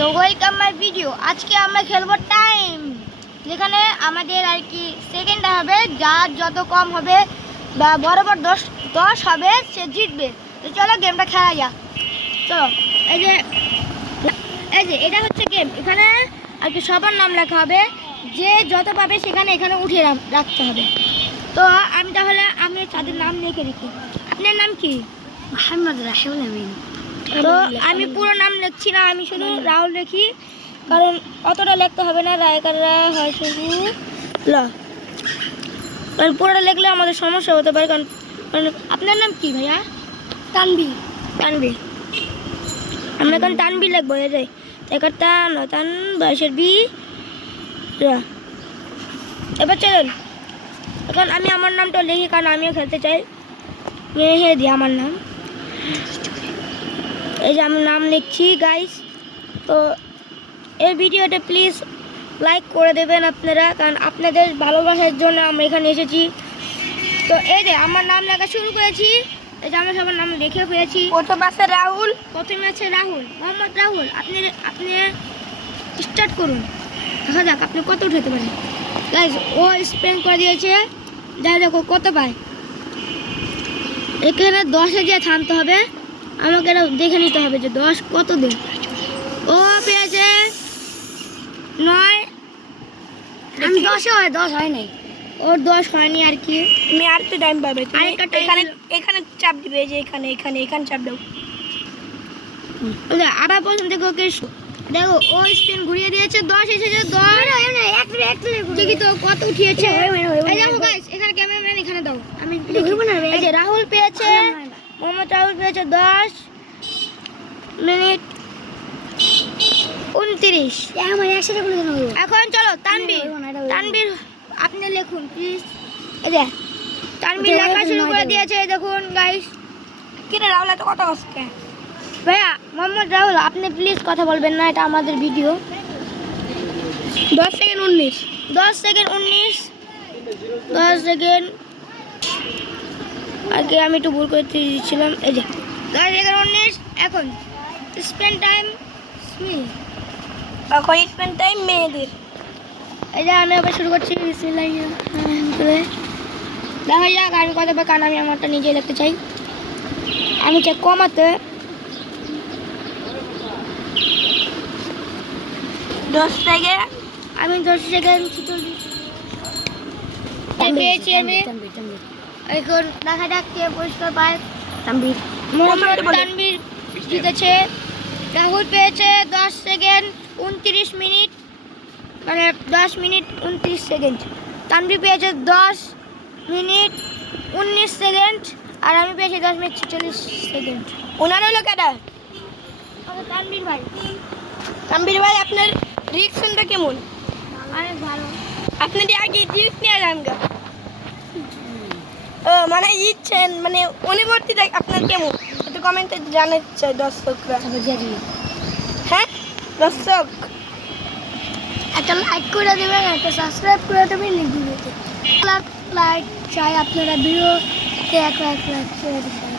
তো welcome my video. আজকে আমরা খেলবো টাইম, যেখানে আমাদের আর কি সেকেন্ড হবে, যার যত কম হবে বা বরাবর 10 হবে সে জিতবে। তো চলো গেমটা খেলা যাক। চলো, এই যে এটা হচ্ছে গেম। এখানে আর কি সবার নাম লেখা হবে, যে যত পাবে সেখানে এখানে উঠিয়ে রাখতে হবে। তো আমি তাদের নাম লিখে রেখি। আপনার নাম কি? মোহাম্মদ রাহুল আমিন। তো আমি পুরো নাম লিখছি না, আমি শুধু রাহুল লিখি, কারণ অতটা লিখতে হবে না। রায়কাররা হয় শুধু কারণ পুরোটা লিখলে আমাদের সমস্যা হতে পারে। কারণ আপনার নাম কি ভাইয়া? তানবীর। তানবীর। আমরা এখন তানবীর লিখবো। এই যে একার তান বয়সের বি রা। এবার চলুন, এখন আমি আমার নামটা লিখি, কারণ আমিও খেলতে চাই। দিই আমার নাম। এই যে আমি নাম লিখছি গাইস। তো এই ভিডিওটা প্লিজ লাইক করে দেবেন আপনারা, কারণ আপনাদের ভালোবাসার জন্য আমরা এখানে এসেছি। তো এই যে আমার নাম লেখা শুরু করেছি। এই যে আমরা সবার নাম লিখে ফেলেছি। প্রথমে আছে রাহুল, মোহাম্মদ রাহুল। আপনি স্টার্ট করুন, দেখা যাক আপনি কত উঠাতে পারেন। গাইস, ও স্পেন করে দিয়েছে। যাই দেখো কত পায়। এখানে 10-এ গিয়ে থামতে হবে। আমাকে এটা দেখে নিতে হবে যে 10 কত দেয়। ও পেয়েছে 9। আমি 10 হয় নাই। ওর 10 হয়নি আর কি। তুমি আর একটু টাইম পাবে। এখানে চাপ দিবে, এই যে এখানে চাপ দাও। আবার প্রথম থেকে ওকে দেখো, ও স্পিন ঘুরিয়ে দিয়েছে। 10 এসেছে। 10 দেখি তো কত উঠিয়েছে। এই দেখো গাইস, এখানে ক্যামেরাম্যান এখানে দাও। আমি এই যে রাহুল পেয়েছে, মোহাম্মদ রাহুল পেয়েছে 10 মিনিট 29। এখন চলো তানবীর আপনি লিখুন প্লিজ। এই যে তানবীর লেখা শুরু করে দিয়েছে। দেখুন গাইস, কিরে রাহুল এত কথা হচ্ছে? ভাইয়া মোহাম্মদ রাহুল, আপনি প্লিজ কথা বলবেন না, এটা আমাদের ভিডিও। 10 সেকেন্ড 19। 10 সেকেন্ড 19। 10 সেকেন্ড আগে আমি একটু ভুল করে দিয়েছিলাম। এই যে 10 সেকেন্ড 19। এখন স্পেন টাইম এখন স্পেন টাইম মেয়েদের। এই যে আমি আবার শুরু করছি। দেখা যাক আমি কত পাই, কারণ আমি আমারটা নিজে লিখতে চাই। আমি চাই কমাতে। 10 সেকেন্ড। আমি 10 সেকেন্ড পেয়েছি আমি। এখন দেখা যাক কে পুরস্কার পায়। তানবীর। মোহাম্মদ তানবীর জিতেছে। রাহুল পেয়েছে 10 সেকেন্ড 29 মিনিট, মানে 10 মিনিট 29 সেকেন্ড। তানবীর পেয়েছে 10 মিনিট 19 সেকেন্ড, আর আমি পেয়েছি 10 মিনিট 46 সেকেন্ড। ওনার হলো কেডা? তানবীর ভাই। তানবীর ভাই, আপনার রিঅ্যাকশনটা কেমন? অনেক ভালো। আপনি যে আগে রিস্ক নিয়ে যান গা, মানে ইচ্ছেন, মানে অনুভূতিটা আপনার কেমন একটু কমেন্টে জানাতে চাই দর্শকরা। হ্যাঁ দর্শক, একটা লাইক করে দেবেন, একটা সাবস্ক্রাইব করে দেবেন। ভিডিওতে লাইক চাই আপনারা, ভিডিওতে 1 লাইক করে দেবেন।